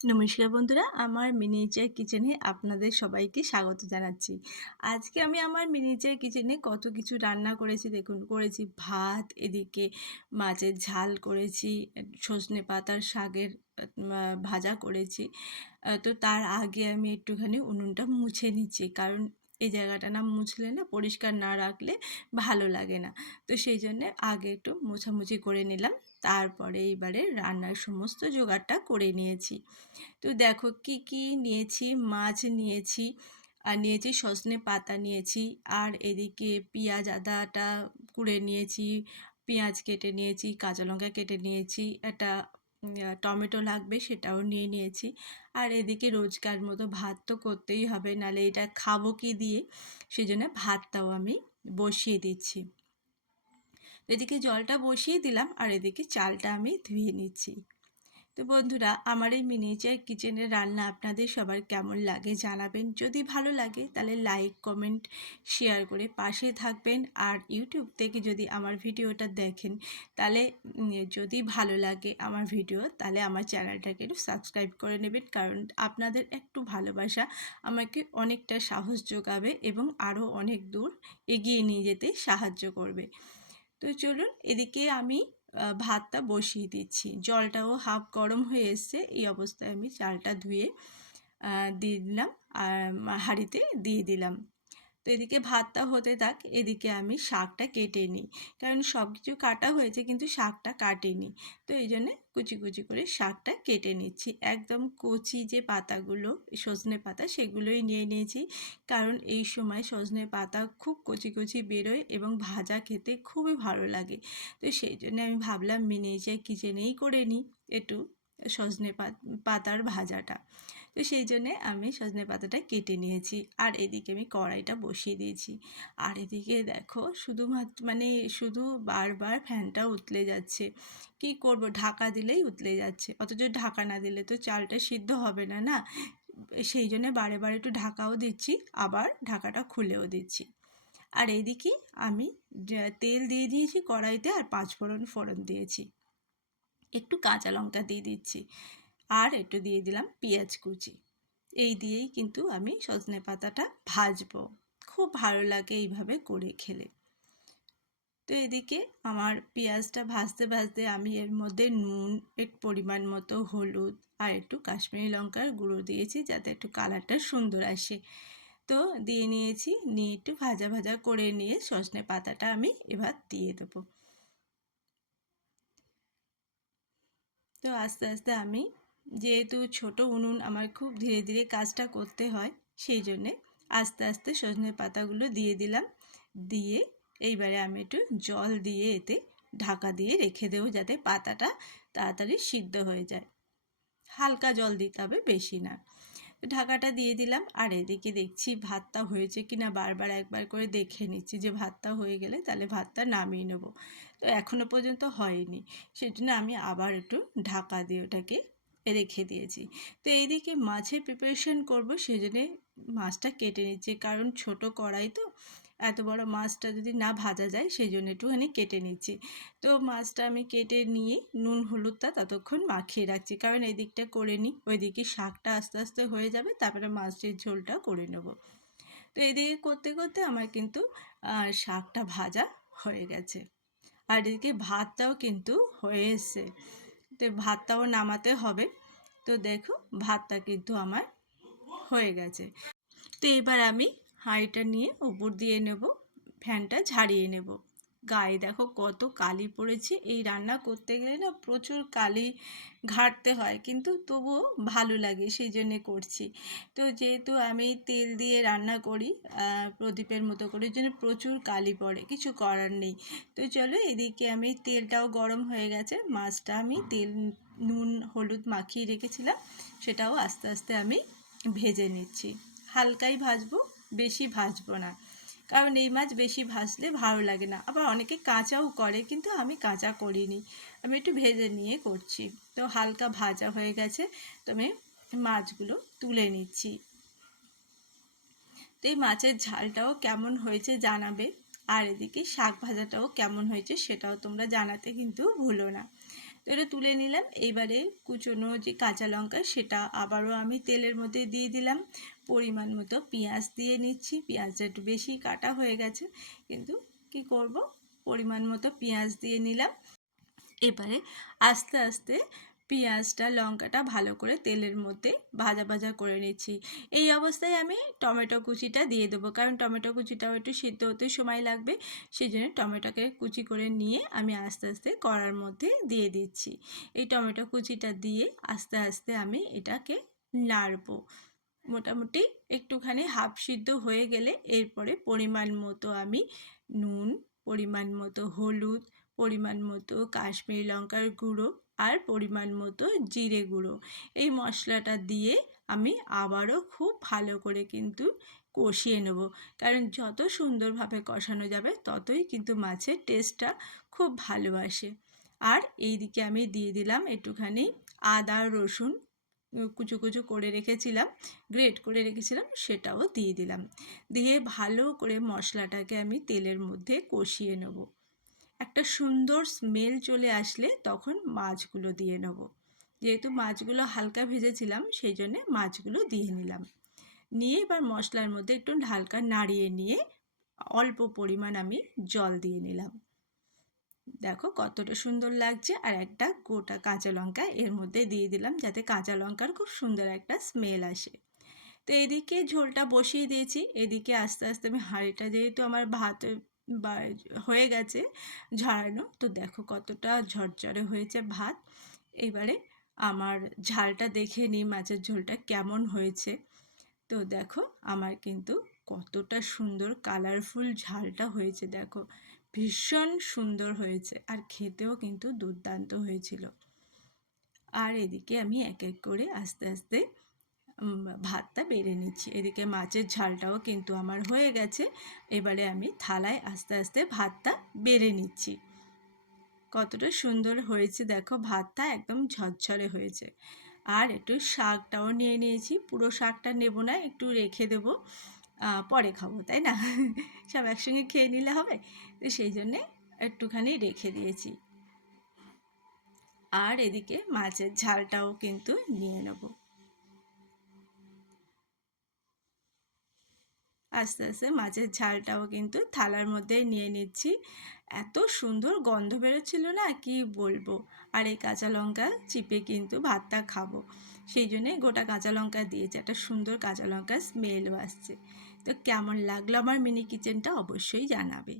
নমস্কার বন্ধুরা, আমার মিনিয়েচার কিচেনে আপনাদের সবাইকে স্বাগত জানাচ্ছি। আজকে আমি আমার মিনিয়েচার কিচেনে কত কিছু রান্না করেছি দেখুন। করেছি ভাত, এদিকে মাছের ঝাল করেছি, সজনে পাতার শাকের ভাজা করেছি। তো তার আগে আমি একটুখানি উনুনটা মুছে নিচ্ছি, কারণ এই জায়গাটা না মুছলে না, পরিষ্কার না রাখলে ভালো লাগে না। তো সেই জন্যে আগে একটু মোছামুছি করে নিলাম। তারপরে এইবারে রান্নার সমস্ত জোগাড়টা করে নিয়েছি। তো দেখো কি কি নিয়েছি। মাছ নিয়েছি, আর নিয়েছি সজনে পাতা নিয়েছি, আর এদিকে পেঁয়াজ আদাটা কুড়ে নিয়েছি, পেঁয়াজ কেটে নিয়েছি, কাঁচা লঙ্কা কেটে নিয়েছি, একটা টমেটো লাগবে সেটাও নিয়ে নিয়েছি। আর এদিকে রোজকার মতো ভাত তো করতেই হবে, নাহলে এটা খাবো কি দিয়ে, সেই জন্য ভাতটাও আমি বসিয়ে দিচ্ছি। এদিকে জলটা বসিয়ে দিলাম, আর এদিকে চালটা আমি ধুয়ে নিচ্ছি। তো বন্ধুরা, আমার এই মিনিয়েচার কিচেনের রান্না আপনাদের সবার কেমন লাগে জানাবেন। যদি ভালো লাগে তাহলে লাইক, কমেন্ট, শেয়ার করে পাশে থাকবেন। আর ইউটিউব থেকে যদি আমার ভিডিওটা দেখেন, তাহলে যদি ভালো লাগে আমার ভিডিও, তাহলে আমার চ্যানেলটাকে একটু সাবস্ক্রাইব করে নেবেন, কারণ আপনাদের একটু ভালোবাসা আমাকে অনেকটা সাহস যোগাবে এবং আরও অনেক দূর এগিয়ে নিয়ে যেতে সাহায্য করবে। তো চলুন, এদিকে আমি ভাতটা বসিয়ে দিচ্ছি। জলটাও হাফ গরম হয়ে এসছে, এই অবস্থায় আমি চালটা ধুয়ে দিয়ে দিলাম, আর হাঁড়িতে দিয়ে দিলাম। তো এদিকে ভাতটা হতে থাক, এদিকে আমি শাকটা কেটে নিই, কারণ সব কিছু কাটা হয়েছে কিন্তু শাকটা কাটিনি। তো এই জন্যে কুচি কুচি করে শাকটা কেটে নিচ্ছি। একদম কচি যে পাতাগুলো, সজনে পাতা, সেগুলোই নিয়ে নিয়েছি, কারণ এই সময় সজনে পাতা খুব কচি কচি বেরোয় এবং ভাজা খেতে খুবই ভালো লাগে। তো সেই জন্য আমি ভাবলাম মিনিয়েচার কিচেনেই করে নিই একটু সজনে পাতার ভাজাটা। তো সেই জন্যে আমি সজনে পাতাটা কেটে নিয়েছি, আর এদিকে আমি কড়াইটা বসিয়ে দিয়েছি। আর এদিকে দেখো, শুধুমাত্র শুধু বারবার ফ্যানটা উতলে যাচ্ছে। কি করব, ঢাকা দিলেই উতলে যাচ্ছে, অথচ ঢাকা না দিলে তো চালটা সিদ্ধ হবে না, না। সেই জন্যে বারে বারে একটু ঢাকাও দিচ্ছি, আবার ঢাকাটা খুলেও দিচ্ছি। আর এইদিকে আমি তেল দিয়ে দিয়েছি কড়াইতে, আর পাঁচফোড়ন ফোড়ন দিয়েছি, একটু কাঁচা লঙ্কা দিয়ে দিচ্ছি, আর একটু দিয়ে দিলাম পেঁয়াজ কুচি। এই দিয়েই কিন্তু আমি সজনে পাতাটা ভাজবো। খুব ভালো লাগে এইভাবে করে খেলে। তো এদিকে আমার পেঁয়াজটা ভাজতে ভাজতে আমি এর মধ্যে নুন, একটু পরিমাণ মতো হলুদ, আর একটু কাশ্মীরি লঙ্কার গুঁড়ো দিয়েছি, যাতে একটু কালারটা সুন্দর আসে। তো দিয়ে নিয়েছি, নিয়ে একটু ভাজা ভাজা করে নিয়ে সজনে পাতাটা আমি এবার দিয়ে দেবো। তো আস্তে আস্তে আমি, যেহেতু ছোট উনুন, আমার খুব ধীরে ধীরে কাজটা করতে হয়, সেই জন্যে আস্তে আস্তে সজনে পাতাগুলো দিয়ে দিলাম। দিয়ে এইবারে আমি একটু জল দিয়ে এতে ঢাকা দিয়ে রেখে দেবো, যাতে পাতাটা তাড়াতাড়ি সিদ্ধ হয়ে যায়। হালকা জল দিতে হবে, বেশি না। ঢাকাটা দিয়ে দিলাম, আর এদিকে দেখছি ভাতটা হয়েছে কিনা, বারবার একবার করে দেখে নিচ্ছি, যে ভাতটা হয়ে গেলে তাহলে ভাতটা নামিয়ে নেব। তো এখনও পর্যন্ত হয়নি, সেজন্য আমি আবার একটু ঢাকা দিয়ে ওটাকে রেখে দিয়েছি। তো এইদিকে মাছের প্রিপারেশন করব, সেজন্যে মাছটা কেটে নিচ্ছি, কারণ ছোট কড়াই তো, এত বড় মাছটা যদি না ভাজা যায়, সেই জন্য একটুখানি কেটে নিচ্ছি। তো মাছটা আমি কেটে নিয়ে নুন হলুদটা ততক্ষণ মাখিয়ে রাখছি, কারণ এদিকটা করে নিই, ওইদিকে শাকটা আস্তে আস্তে হয়ে যাবে, তারপরে মাছের ঝোলটা করে নেব। তো এদিকে করতে করতে আমার কিন্তু শাকটা ভাজা হয়ে গেছে, আর এদিকে ভাতটাও কিন্তু হয়ে এসছে। তো ভাতটাও নামাতে হবে। তো দেখো, ভাতটা কিন্তু আমার হয়ে গেছে। তো এবার আমি হাঁড়িটা নিয়ে উপর দিয়ে নেব, ফ্যানটা ঝাড়িয়ে নেব। গায়ে দেখো কত কালি পড়েছে, এই রান্না করতে গেলে না প্রচুর কালি ঘাঁটতে হয়, কিন্তু তবুও ভালো লাগে, সেই জন্যে করছি। তো যেহেতু আমি তেল দিয়ে রান্না করি প্রদীপের মতো করে, ওই জন্য প্রচুর কালি পড়ে, কিছু করার নেই। তো চলো, এদিকে আমি তেলটাও গরম হয়ে গেছে, মাছটা আমি তেল, নুন, হলুদ মাখিয়ে রেখেছিলাম, সেটাও আস্তে আস্তে আমি ভেজে নিচ্ছি। হালকাই ভাজবো, বেশি ভাজবো না, কারণ এই মাছ বেশি ভাজলে ভালো লাগে না। আবার অনেকে কাঁচাও করে, কিন্তু আমি কাঁচা করিনি, আমি একটু ভেজে নিয়ে করছি। তো হালকা ভাজা হয়ে গেছে, তো আমি মাছগুলো তুলে নিচ্ছি। তো এই মাছের ঝালটাও কেমন হয়েছে জানাবে, আর এদিকে শাক ভাজাটাও কেমন হয়েছে সেটাও তোমরা জানাতে কিন্তু ভুলো না। তো তো এটা তুলে নিলাম। এইবারে কুচনো যে কাঁচা লঙ্কা সেটা আবারও আমি তেলের মধ্যে দিয়ে দিলাম। পরিমাণ মতো পেঁয়াজ দিয়ে নিচ্ছি। পেঁয়াজটা একটু বেশি কাটা হয়ে গেছে, কিন্তু কি করব, পরিমাণ মতো পেঁয়াজ দিয়ে নিলাম। এবারে আস্তে আস্তে পেঁয়াজটা লঙ্কাটা ভালো করে তেলের মধ্যে ভাজা ভাজা করে নিচ্ছি। এই অবস্থায় আমি টমেটো কুচিটা দিয়ে দেবো, কারণ টমেটো কুচিটাও একটু সিদ্ধ হতে সময় লাগবে। সেই জন্য টমেটোকে কুচি করে নিয়ে আমি আস্তে আস্তে কড়ার মধ্যে দিয়ে দিচ্ছি। এই টমেটো কুচিটা দিয়ে আস্তে আস্তে আমি এটাকে নাড়বো। মোটামুটি একটুখানি হাফ সিদ্ধ হয়ে গেলে এরপরে পরিমাণ মতো আমি নুন, পরিমাণ মতো হলুদ, পরিমাণ মতো কাশ্মীরি লঙ্কার গুঁড়ো আর পরিমাণ মতো জিরে গুঁড়ো, এই মশলাটা দিয়ে আমি আবারও খুব ভালো করে কিন্তু কষিয়ে নেব। কারণ যত সুন্দরভাবে কষানো যাবে ততই কিন্তু মাছের টেস্টটা খুব ভালো আসে। আর এইদিকে আমি দিয়ে দিলাম একটুখানি আদা রসুন কুচো কুচো করে রেখেছিলাম, গ্রেট করে রেখেছিলাম, সেটাও দিয়ে দিলাম। দিয়ে ভালো করে মশলাটাকে আমি তেলের মধ্যে কষিয়ে নেব। একটা সুন্দর স্মেল চলে আসলে তখন মাছগুলো দিয়ে নেব। যেহেতু মাছগুলো হালকা ভেজেছিলাম সেই জন্যে মাছগুলো দিয়ে নিলাম। নিয়ে এবার মশলার মধ্যে একটু হালকা নাড়িয়ে নিয়ে অল্প পরিমাণ আমি জল দিয়ে নিলাম। দেখো কতটা সুন্দর লাগছে। আর একটা গোটা কাঁচা লঙ্কা এর মধ্যে দিয়ে দিলাম, যাতে কাঁচা লঙ্কার খুব সুন্দর একটা স্মেল আসে। তো এদিকে ঝোলটা বসিয়ে দিয়েছি। এদিকে আস্তে আস্তে আমি হাঁড়িটা, যেহেতু আমার ভাত বা হয়ে গেছে ঝরানো, তো দেখো কতটা ঝরঝরে হয়েছে ভাত। এবারে আমার ঝালটা দেখে নিই মাছের ঝোলটা কেমন হয়েছে। তো দেখো আমার কিন্তু কতটা সুন্দর কালারফুল ঝালটা হয়েছে, দেখো ভীষণ সুন্দর হয়েছে আর খেতেও কিন্তু দুর্দান্ত হয়েছিল। আর এদিকে আমি এক এক করে আস্তে আস্তে ভাতটা বেড়ে নিচ্ছি। এদিকে মাছের ঝালটাও কিন্তু আমার হয়ে গেছে। এবারে আমি থালায় আস্তে আস্তে ভাতটা বেড়ে নিচ্ছি। কতটা সুন্দর হয়েছে দেখো, ভাতটা একদম ঝরঝরে হয়েছে। আর একটু শাকটাও নিয়ে নিয়েছি, পুরো শাকটা নেব না, একটু রেখে দেবো, পরে খাবো তাই না সব একসঙ্গে খেয়ে নিলে হবে, তো সেই জন্যে একটুখানি রেখে দিয়েছি। আর এদিকে মাছের ঝালটাও কিন্তু নিয়ে নেব। আস্তে আস্তে মাছের ঝালটাও কিন্তু থালার মধ্যে নিয়ে নিচ্ছি। এত সুন্দর গন্ধ বেরোচ্ছিল না, কি বলবো। আর এই কাঁচা লঙ্কা চিপে কিন্তু ভাতটা খাবো, সেই জন্যে গোটা কাঁচা লঙ্কা দিয়েছি, একটা সুন্দর কাঁচা লঙ্কার স্মেলও আসছে। তো কেমন লাগলো আমার মিনি কিচেনটা অবশ্যই জানাবে।